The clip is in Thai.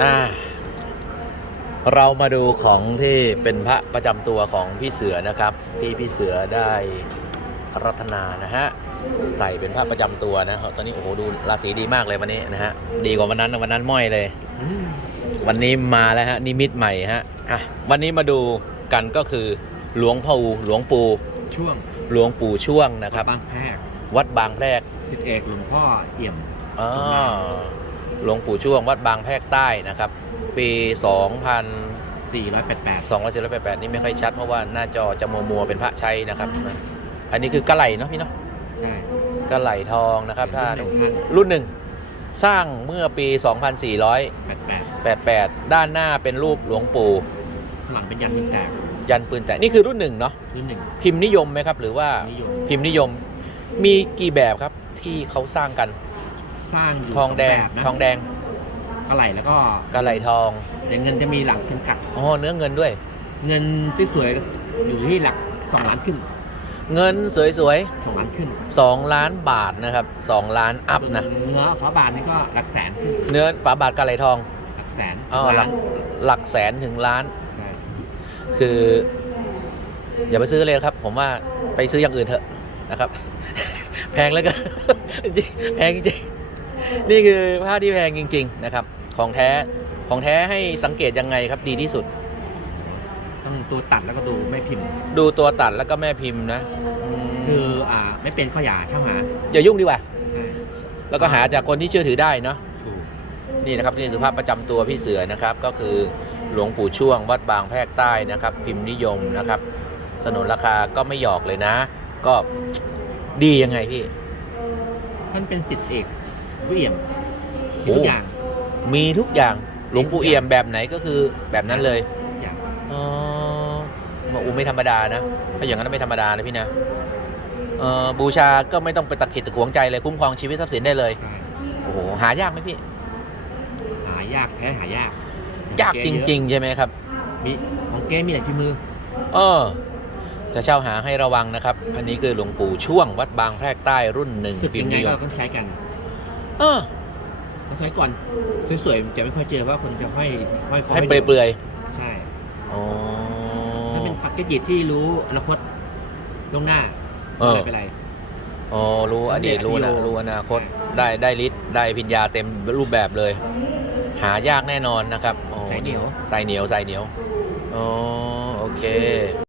อ่าเรามาดูของที่เป็นพระประจำตัวของพี่เสือนะครับ ที่พี่เสือได้รัตนานะฮะใส่เป็นพระประจำตัวนะตอนนี้โอ้โหดูราศีดีมากเลยวันนี้นะฮะดีกว่าวันนั้นนะวันนั้นม้อยเลย วันนี้มาแล้วฮะนิมิตใหม่ฮะอะวันนี้มาดูกันก็คือหลวงพ่อหลวงปู่ช่วงหลวงปู่ช่วงนะครับบางแพรกวัดบางแพรกสิทธิเอกหลวงพ่อเอี่ยมอ๋อ หลวงปู่ช่วงวัดบางแพรกใต้นะครับ ปี 2000 488 2 4 8 8 นี่ไม่ค่อยชัดเพราะว่าหน้าจอจะมัวมัวๆเป็นพระชัยนะครับ อันนี้คือกระไหลเนาะพี่เนาะใช่กระไหลทองนะครับถ้าหนึ่งพันรุ่นหนึ่งสร้างเมื่อปีแปดแปด2488 ด้านหน้าเป็นรูปหลวงปู่หลังเป็นยันทินแตกยันปืนแต่นี่คือรุ่นหนึ่งเนาะรุ่นหนึ่งพิมพ์นิยมไหมครับ หรือว่านิยมพิมพ์นิยมมีกี่แบบครับที่เขาสร้างกัน สร้างอยู่ทองแดงสแบบนะทองแดงอะไรแล้วก็กระไหลทองเดี๋ยวเงินจะมีหลังเข็มขัด อ๋อเนื้อเงินด้วย เงินที่สวยอยู่ที่หลักสองล้านขึ้น เงินสวยสองล้านขึ้นๆ2ล้านบาทนะครับ2ล้านอัพนะ ส่วนเนื้อฟ้าบาทนี่ก็หลักแสนขึ้นเนื้อฝาบาทกระไหลทอง หลักแสนอ๋อหลัล้ากนหลักแสนถึงล้าน ใช่คือ อย่าไปซื้อเลยครับ ผมว่าไปซื้ออย่างอื่นเถอะนะครับ แพงแล้วก็ จริงแพงจริง นี่คือผ้าที่แพงจริง ๆ นะครับ ของแท้ของแท้ให้สังเกตยังไงครับดีที่สุด ต้องตัวตัดแล้วก็ดูไม่พิมพ์ ดูตัวตัดแล้วก็แม่พิมพ์นะมคืออ่าไม่เป็นข้อหย่าช่างหาอย่ายุ่งดีกว่าใช่แล้วก็หาจากคนที่เชื่อถือได้เนาะถูกนี่นะครับนี่คือภาพประจำตัวพี่เสือนะครับ ก็คือหลวงปู่ช่วงวัดบางแพรกใต้นะครับ พิมพ์นิยมนะครับ สนนราคาก็ไม่หยอกเลยนะ ก็ดียังไงพี่ มันเป็นสิทธิเอก ผู้เอี่ยมโอ้มีทุกอย่างมีทุกอย่างหลวงปู่เอี่ยมแบบไหนก็คือแบบนั้นเลยทุกอย่างอ๋อมาอูไม่ธรรมดานะถ้าอย่างนั้นไม่ธรรมดานะพี่นะเอ่อบูชาก็ไม่ต้องไปตะขิดตะขวงใจเลยคุ้มครองชีวิตทรัพย์สินได้เลยใช่โอ้โหหายากไหมพี่ หายากแท้หายาก ยากจริง ๆ ใช่ไหมครับๆมีของเก้มีแต่ฝีมือ เออจะเช่าหาให้ระวังนะครับ อันนี้คือหลวงปู่ช่วงวัดบางแพรกใต้รุ่นหนึ่งสึกพิยัมงพ์ไงนิยก็มต้องใช้กัน เออเพราะสมัยก่อนสวยๆจะไม่ค่อยเจอว่าคนจะห้อยห้อยคอให้ดูเปลือยใช่ๆอ๋อถ้าเป็นพักเกจิตที่รู้อนาคตล่วงหน้าเออไม่เป็นไรอ๋อรู้อดีตรู้นะอดีตรู้อนาคตได้ได้ฤทธิ์ได้พิญญาเต็มรูปแบบเลย หายากแน่นอนนะครับอ๋อใส่เหนียวใส่เหนียวใส่เหนียวอ๋อโอเค